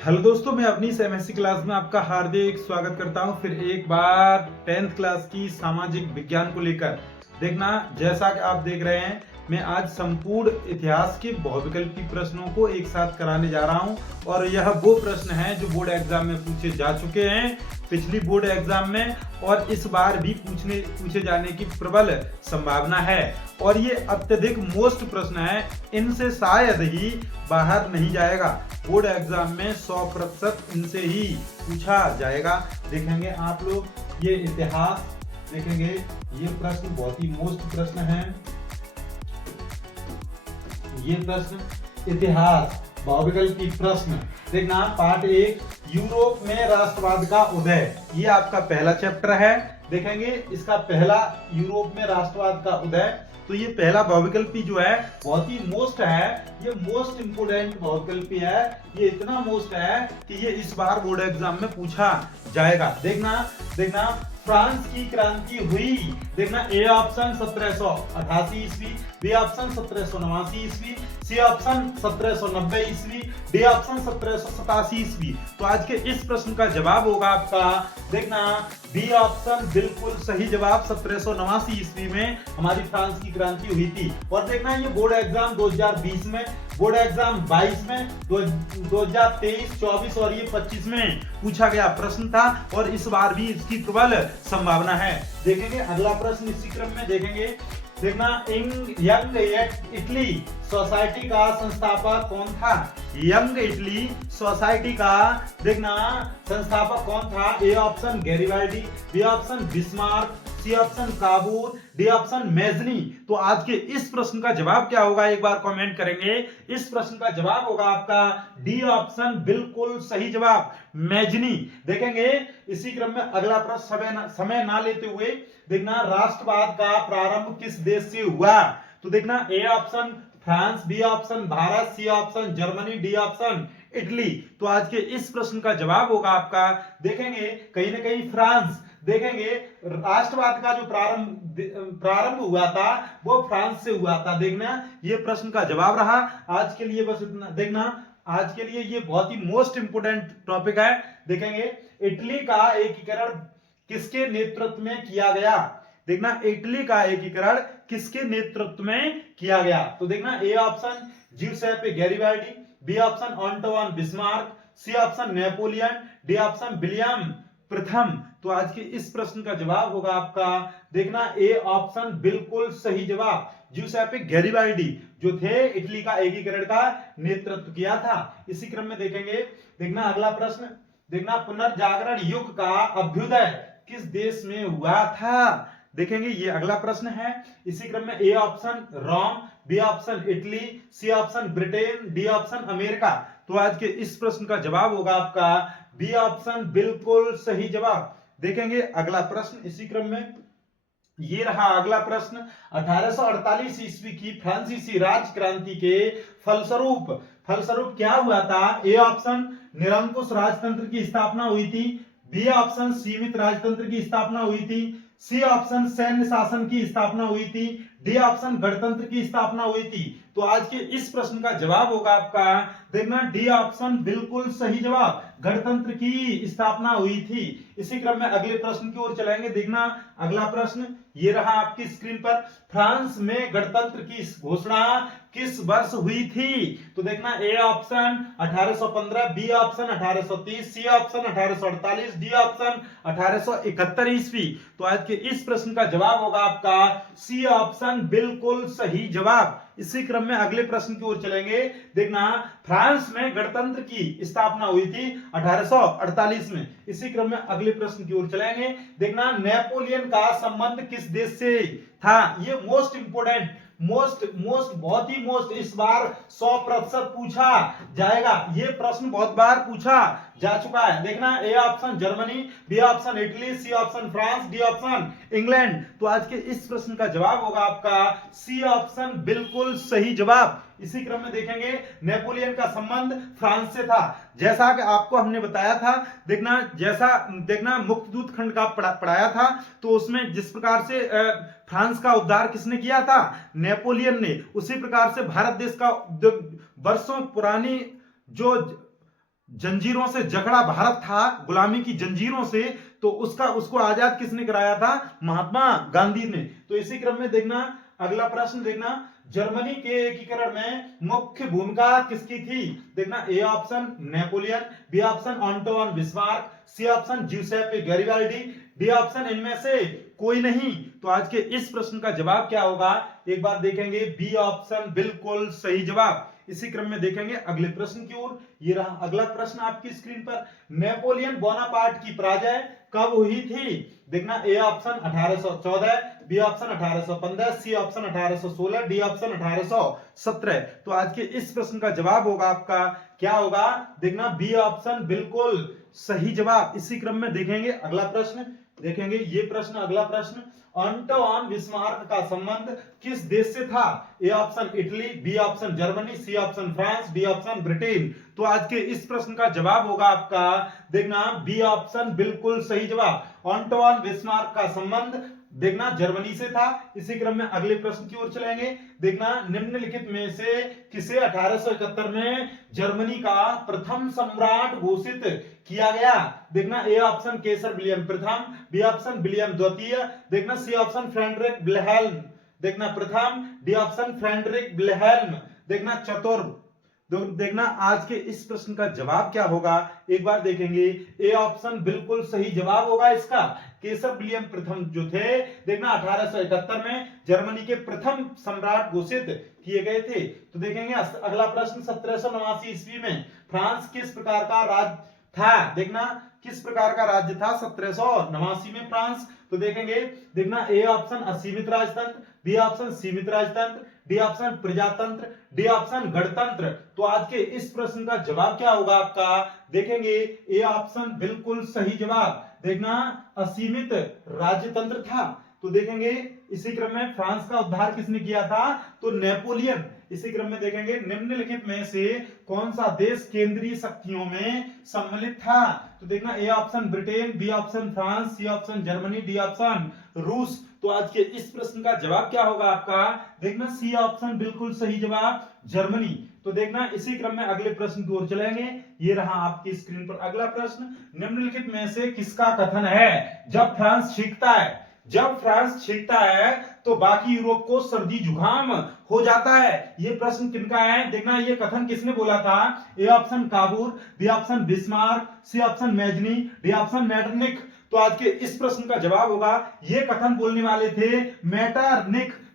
Hello दोस्तों, मैं अपनी एमएससी क्लास में आपका हार्दिक स्वागत करता हूं। फिर एक बार 10th क्लास की सामाजिक विज्ञान को लेकर देखना। जैसा कि आप देख रहे हैं, मैं आज संपूर्ण इतिहास के बहुविकल्पी प्रश्नों को एक साथ कराने जा रहा हूं। और यह वो प्रश्न हैं जो बोर्ड एग्जाम में पूछे जा चुके हैं पिछली बोर्ड एग्जाम में, और इस बार भी पूछे जाने की प्रबल संभावना है। और ये अत्यधिक मोस्ट प्रश्न है, इनसे शायद ही बाहर नहीं जाएगा। बोर्ड एग्जाम में 100% इनसे ही पूछा जाएगा। देखेंगे आप लोग ये इतिहास, देखेंगे ये प्रश्न बहुत ही मोस्ट प्रश्न है। ये प्रश्न इतिहास बहुविकल्पी प्रश्न देखना। पार्ट 1, यूरोप में राष्ट्रवाद का उदय, ये आपका पहला चैप्टर है। देखेंगे इसका पहला, यूरोप में राष्ट्रवाद का उदय। तो ये पहला बहुविकल्पी जो है बहुत ही मोस्ट है, ये मोस्ट इंपोर्टेंट बहुविकल्पी है। ये इतना मोस्ट है कि ये इस बार बोर्ड एग्जाम में पूछा जाएगा। देखना फ्रांस की क्रांति हुई। देखना ए ऑप्शन 1788 ईस्वी, बी ऑप्शन 1789 ईस्वी, सी ऑप्शन 1790 ईस्वी, डी ऑप्शन 1787 ईस्वी। तो आज के इस प्रश्न का जवाब होगा आपका, देखना बी ऑप्शन बिल्कुल सही जवाब। 1789 ईस्वी में हमारी फ्रांस की क्रांति हुई थी। और देखना ये बोर्ड एग्जाम 2020 में, बोर्ड एग्जाम 22 में, 2023, 24 और ये 25 में पूछा गया प्रश्न था। और इस बार भी इसकी प्रबल संभावना है। देखेंगे अगला प्रश्न इसी क्रम में देखेंगे। देखना यंग इटली सोसाइटी का संस्थापक कौन था? यंग इटली सोसाइटी का देखना संस्थापक कौन था? A option Garibaldi, B option Bismarck, C option Cavour, D option Mazzini. तो आज के इस प्रश्न का जवाब क्या होगा, एक बार कमेंट करेंगे। इस प्रश्न का जवाब होगा आपका डी ऑप्शन बिल्कुल सही जवाब, मेजनी। देखेंगे इसी क्रम में अगला प्रश्न, समय ना लेते हुए देखना राष्ट्रवाद का प्रारंभ किस देश से हुआ? तो देखना A option France, B option Bharat, C option Germany, D option Italy. तो आज के इस प्रश्न का जवाब होगा आपका, देखेंगे कहीं ना कहीं फ्रांस। देखेंगे राष्ट्रवाद का जो प्रारंभ हुआ था वो फ्रांस से हुआ था। देखना ये प्रश्न का जवाब रहा। आज के लिए बस इतना। देखना आज के लिए ये बहुत ही मोस्ट इंपोर्टेंट टॉपिक है। देखेंगे इटली का एकीकरण किसके नेतृत्व में किया गया? देखना इटली का एकीकरण किसके नेतृत्व में किया गया? तो देखना A option Giuseppe Garibaldi, B option Otto Bismarck, C option Napoleon, D option William प्रथम। तो आज के इस प्रश्न का जवाब होगा आपका, देखना ए ऑप्शन बिल्कुल सही जवाब, ज्यूसेppe गैरिबाल्डी जो थे इटली का एकीकरण का नेतृत्व किया था। इसी क्रम में देखेंगे। देखना अगला प्रश्न, देखना पुनर्जागरण युग का अभ्युदय किस देश में हुआ था? देखेंगे ये अगला प्रश्न है। इसी क्रम में A option Rome, B option Italy, C option Britain, D option America. तो आज के इस प्रश्न का जवाब होगा आपका बी ऑप्शन बिल्कुल सही जवाब। देखेंगे अगला प्रश्न इसी क्रम में, ये रहा अगला प्रश्न। 1848 ईस्वी की फ्रांसीसी राज क्रांति के फलस्वरूप क्या हुआ था? ए ऑप्शन निरंकुश राजतंत्र की स्थापना हुई थी, बी ऑप्शन सीमित राजतंत्र की स्थापना हुई थी, सी ऑप्शन सैन्य शासन की स्थापना हुई थी, डी ऑप्शन गणतंत्र की स्थापना हुई थी। तो आज के इस प्रश्न का जवाब होगा आपका, देखना डी ऑप्शन बिल्कुल सही जवाब, गणतंत्र की स्थापना हुई थी। इसी क्रम में अगले प्रश्न की ओर चलेंगे। देखना अगला प्रश्न ये रहा आपकी स्क्रीन पर। फ्रांस में गणतंत्र की घोषणा किस वर्ष हुई थी? तो देखना A option 1815, B option 1830, C option 1848, D option 1871 ईस्वी। तो आज के इस प्रश्न का जवाब होगा आपका सी ऑप्शन बिल्कुल सही जवाब। इसी क्रम में अगले प्रश्न की ओर चलेंगे। देखना फ्रांस में गणतंत्र की स्थापना हुई थी 1848 में। इसी क्रम में अगले प्रश्न की ओर चलेंगे। देखना नेपोलियन का संबंध किस देश से था? ये मोस्ट इंपोर्टेंट, बहुत ही मोस्ट, इस बार 100% पूछा जाएगा। ये प्रश्न बहुत बार पूछा जा चुका है। देखना A option Germany, B option Italy, C option France, D option England. तो आज के इस प्रश्न का जवाब होगा आपका सी ऑप्शन बिल्कुल सही जवाब। इसी क्रम में देखेंगे नेपोलियन का संबंध फ्रांस से था, जैसा कि आपको हमने बताया था। देखना मुक्त दूत खंड का पढ़ाया था, तो उसमें जिस प्रकार से फ्रांस का उद्धार किसने किया था? नेपोलियन ने। उसी प्रकार से भारत देश का वर्षों पुरानी जो जंजीरों से जकड़ा भारत था, गुलामी की जंजीरों से, तो उसको आजाद किसने कराया था? महात्मा गांधी ने। तो इसी क्रम में देखना अगला प्रश्न, देखना जर्मनी के एकीकरण में मुख्य भूमिका किसकी थी? देखना A option Napoleon, B option Otto Bismarck, C option Giuseppe Garibaldi, D option इनमें से कोई नहीं। तो आज के इस प्रश्न का जवाब क्या होगा? एक बार देखेंगे, बी ऑप्शन बिल्कुल सही जवाब। इसी क्रम में देखेंगे अगले प्रश्न की ओर। ये रहा अगला प्रश्न आपकी स्क्रीन पर। नेपोलियन बोनापार्ट की पराजय कब हुई थी? देखना A option 1814, B option 1815, C option 1816, D option 1817। तो आज के इस प्रश्न का जवाब होगा आपका क्या होगा? देखना बी ऑप्शन बिल्कुल सही जवाब। इसी क्रम में देखेंगे अगला प्रश्न, देखेंगे ये प्रश्न, अगला प्रश्न, ऑटो बिस्मार्क का संबंध किस देश से था? A option Italy, B option Germany, C option France, D option Britain. तो आज के इस प्रश्न का जवाब होगा आपका, देखना बी ऑप्शन बिल्कुल सही जवाब। ऑटो बिस्मार्क का संबंध देखना जर्मनी से था। इसी क्रम में अगले प्रश्न की ओर चलेंगे। देखना निम्नलिखित में से किसे 1871 में जर्मनी का प्रथम सम्राट घोषित किया गया? देखना ए ऑप्शन केसर विलियम प्रथम, बी ऑप्शन विलियम द्वितीय, देखना सी ऑप्शन फ्रेडरिक विल्हेल्म देखना प्रथम, डी ऑप्शन फ्रेडरिक विल्हेल्म देखना चतुर्थ। देखना आज के इस प्रश्न का जवाब क्या होगा? एक बार देखेंगे, ए ऑप्शन बिल्कुल सही जवाब होगा इसका। केसर विलियम प्रथम जो थे, देखना 1871 में जर्मनी के प्रथम सम्राट घोषित किए गए थे। तो देखेंगे अगला प्रश्न, 1789 ईस्वी में फ्रांस किस प्रकार का राज्य था? देखना किस प्रकार का राज्य था 1789 में फ्रांस? तो देखेंगे, देखना ए ऑप्शन असीमित राजतंत्र, बी ऑप्शन सीमित राजतंत्र, डी ऑप्शन प्रजातंत्र, डी ऑप्शन गणतंत्र। तो आज के इस प्रश्न का जवाब क्या होगा आपका? देखेंगे ए ऑप्शन बिल्कुल सही जवाब। देखना असीमित राज्यतंत्र था। तो देखेंगे इसी क्रम में फ्रांस का उद्धार किसने किया था? तो नेपोलियन। इसी क्रम में देखेंगे निम्नलिखित में से कौन सा देश केंद्रीय शक्तियों में सम्मिलित था? तो देखना A option Britain, B option France, C option Germany, D option रूस। तो आज के इस प्रश्न का जवाब क्या होगा आपका? देखना सी ऑप्शन बिल्कुल सही जवाब, जर्मनी। तो देखना इसी क्रम में अगले प्रश्न की ओर चलेंगे। ये रहा आपकी स्क्रीन पर अगला प्रश्न, निम्नलिखित में से किसका कथन है जब फ्रांस छींकता है तो बाकी यूरोप को सर्दी जुकाम हो जाता है? ये प्रश्न किनका है? देखना ये कथन किसने बोला था? A option Cavour, B option Bismarck, C option Mazzini, D option Metternich. तो आज के इस प्रश्न का जवाब होगा, ये कथन बोलने वाले थे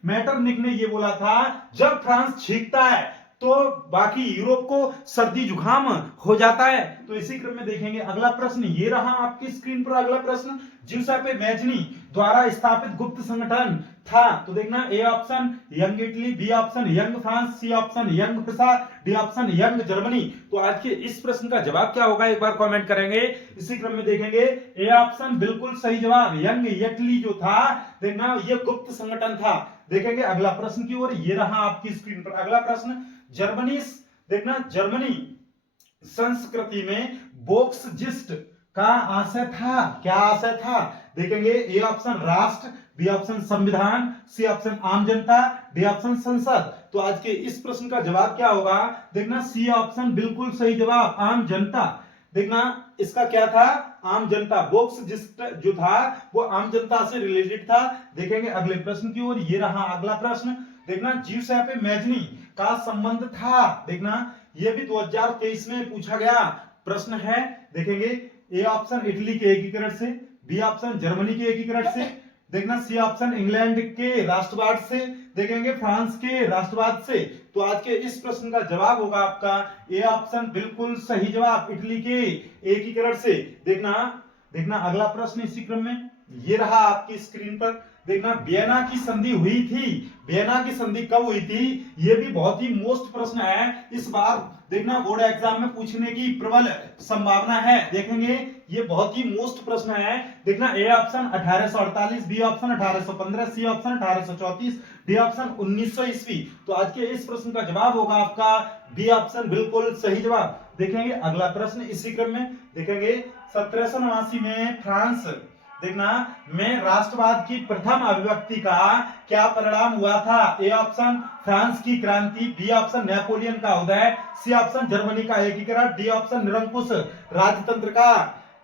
मेटरनिख ने ये बोला था, जब फ्रांस छींकता है तो बाकी यूरोप को सर्दी जुकाम हो जाता है। तो इसी क्रम में देखेंगे अगला प्रश्न। ये रहा आपकी स्क्रीन पर अगला प्रश्न, ज्यूसेppe मेजनी द्वारा स्थापित गुप्त संगठन था? तो देखना A option Young Italy, B option Young France, C option Young Prussia, D option Young Germany. तो आज के इस प्रश्न का जवाब क्या होगा? एक बार कमेंट करेंगे। इसी क्रम में देखेंगे ए ऑप्शन बिल्कुल सही जवाब, यंग इटली जो था, देखना ये गुप्त संगठन था। देखेंगे अगला प्रश्न की ओर। ये रहा आपकी स्क्रीन पर अगला प्रश्न, जर्मनी संस्कृति में बोक्सजिस्ट का आशय था, क्या आशय था? देखेंगे ए ऑप्शन राष्ट्र, बी ऑप्शन संविधान, सी ऑप्शन आम जनता, डी ऑप्शन संसद। तो आज के इस प्रश्न का जवाब क्या होगा? देखना सी ऑप्शन बिल्कुल सही जवाब, आम जनता। देखना इसका क्या था? आम जनता। बोक्सजिस्ट जो था वो आम जनता से रिलेटेड था। देखेंगे अगले प्रश्न की ओर। ये रहा अगला प्रश्न, देखना ज्यूसेppe मेजनी का संबंध था, देखना ये भी 2023 में पूछा गया प्रश्न है। देखेंगे ए ऑप्शन इटली के एकीकरण से, बी ऑप्शन जर्मनी के एकीकरण से, देखना सी ऑप्शन इंग्लैंड के राष्ट्रवाद से, देखेंगे फ्रांस के राष्ट्रवाद से। तो आज के इस प्रश्न का जवाब होगा आपका ए ऑप्शन बिल्कुल सही जवाब, इटली के एकीकरण से। देखना अगला प्रश्न इसी क्रम में। ये रहा आपकी स्क्रीन पर। देखना वियना की संधि हुई थी, वियना की संधि कब हुई थी? ये भी बहुत ही मोस्ट प्रश्न है, इस बार देखना बोर्ड एग्जाम में पूछने की प्रबल संभावना है। देखेंगे ये बहुत ही मोस्ट प्रश्न है। देखना A option 1848, B option 1815, C option 1834, D option 1900 ईस्वी। तो आज के इस प्रश्न का जवाब होगा आपका बी ऑप्शन बिल्कुल सही जवाब। देखेंगे अगला प्रश्न इसी क्रम में। देखेंगे 1789 में फ्रांस देखना में राष्ट्रवाद की प्रथम अभिव्यक्ति का क्या परिणाम हुआ था? ए ऑप्शन फ्रांस की क्रांति, बी ऑप्शन नेपोलियन का उदय, सी ऑप्शन जर्मनी का एकीकरण, डी ऑप्शन निरंकुश राजतंत्र का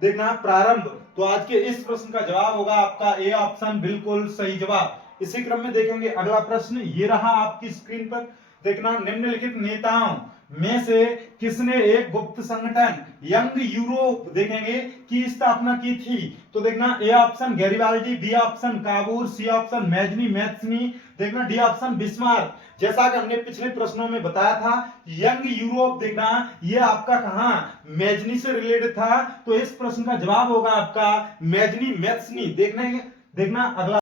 देखना प्रारंभ। तो आज के इस प्रश्न का जवाब होगा आपका ए ऑप्शन, बिल्कुल सही जवाब। इसी क्रम में देखेंगे अगला प्रश्न, ये रहा आपकी स्क्रीन पर। देखना निम्नलिखित नेताओं में से किसने एक गुप्त संगठन यंग यूरोप देखेंगे की स्थापना की थी? तो देखना A option Garibaldi, B option Cavour, C option Mazzini मैथ्सनी, देखना डी ऑप्शन बिस्मार्क। जैसा कि हमने पिछले प्रश्नों में बताया था, यंग यूरोप देखना ये आपका कहां मैजनी से रिलेटेड था, तो इस प्रश्न का जवाब होगा आपका मैजनी मैथ्सनी। देखना अगला